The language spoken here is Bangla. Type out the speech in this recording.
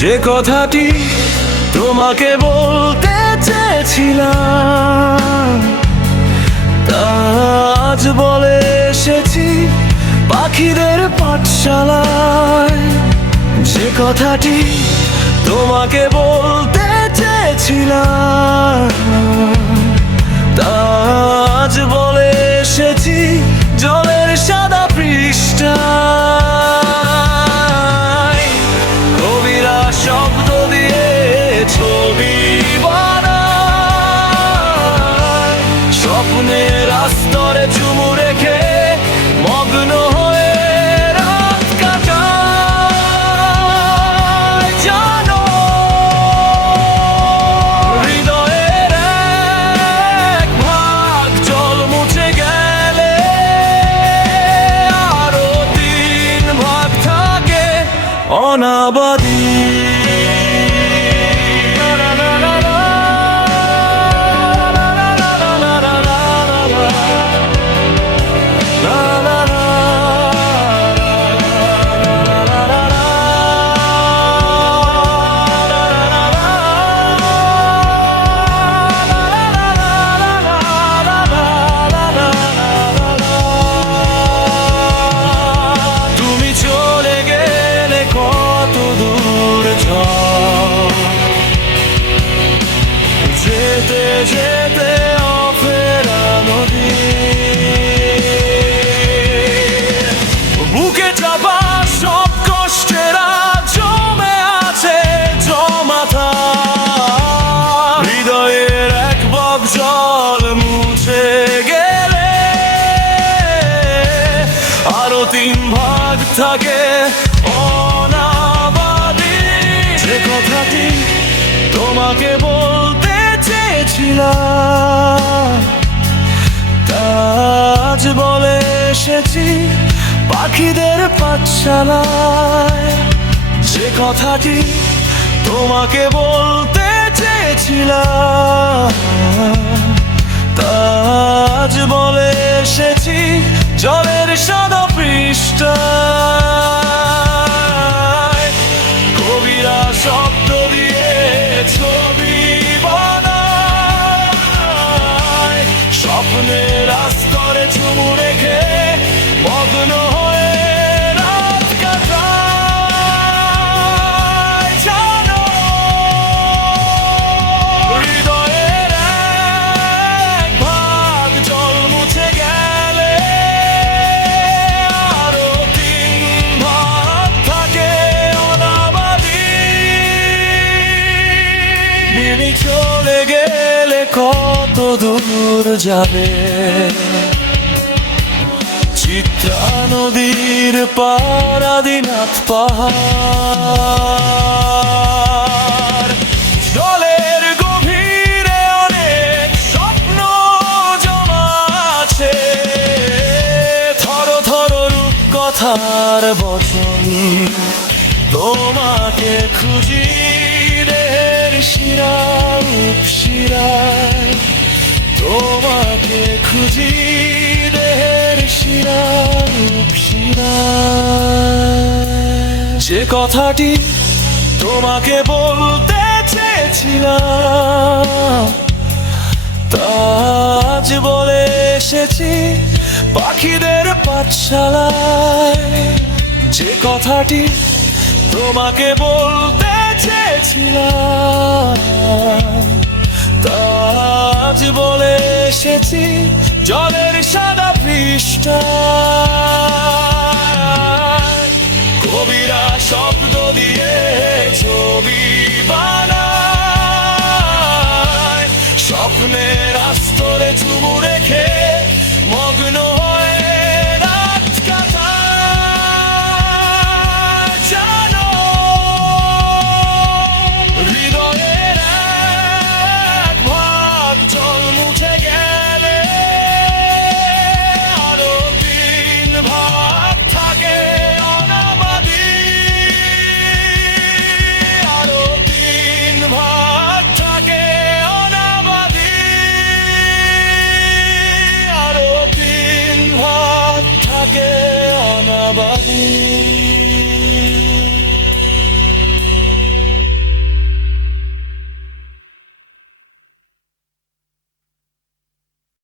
যে কথাটি তোমাকে বলতে চেয়েছিলাম, তা আজ বলে এসেছি পাখিদের পাঠশালায়। যে কথাটি তোমাকে বলতে চেয়েছিলাম, তা আজ বলে এসেছি জলের সাদা পৃষ্ঠায়। কবিরা শব্দ দিয়ে ছবি বানায়, স্বপ্নের আস্তরে চুমু রেখে মগ্ন হয়ে রাত কাটায়। জানো, হৃদয়ের এক ভাগ জল মুছে গেলে আরো 3 ভাগ থাকে অনাবাদী। যেতে যেতে অফেরা নদী, বুকে চাপা সব কষ্টেরা জমে আছে জমাথা। হৃদয়ের এক বক জল মুছে গেলে আরো 3 ভাগ থাকে অনাবাদী। যে কথাটি তোমাকে বলতে চেয়েছিলাম, তা আজ বলে এসেছি পাখিদের পাঠশালায়। যে কথাটি তোমাকে বলতে চেয়েছিলাম, তা আজ বলে এসেছি জলের সাদা পৃষ্ঠায়। কবিরা শব্দ দিয়ে ছবি বানায়, স্বপ্নের আস্তরে চুমু রেখে মগ্ন হয়ে রাত কাটায়। জানো, হৃদয়ের এক ভাগ জল মুছে গেলে আরো 3 ভাগ থাকে অনাবাদী। তুমি চলে গেলে কত দূর যাবে, চিত্রা নদীর পার আদিনাথ পাহাড়। জলের গভীরে অনেক স্বপ্ন জমা আছে, থর থর রূপকথার বচন তোমাকে খুঁজি দেহের শিরা শিরায়। তোমাকে খুঁজি দেহের শিরা শিরায়। যে কথাটি তোমাকে বলতে চেয়েছিলাম, তা আজ বলে এসেছি পাখিদের পাঠশালায়। যে কথাটি তোমাকে বলতে চেয়েছিলাম, তা আজ বলে এসেছি জলের সাদা পৃষ্ঠা।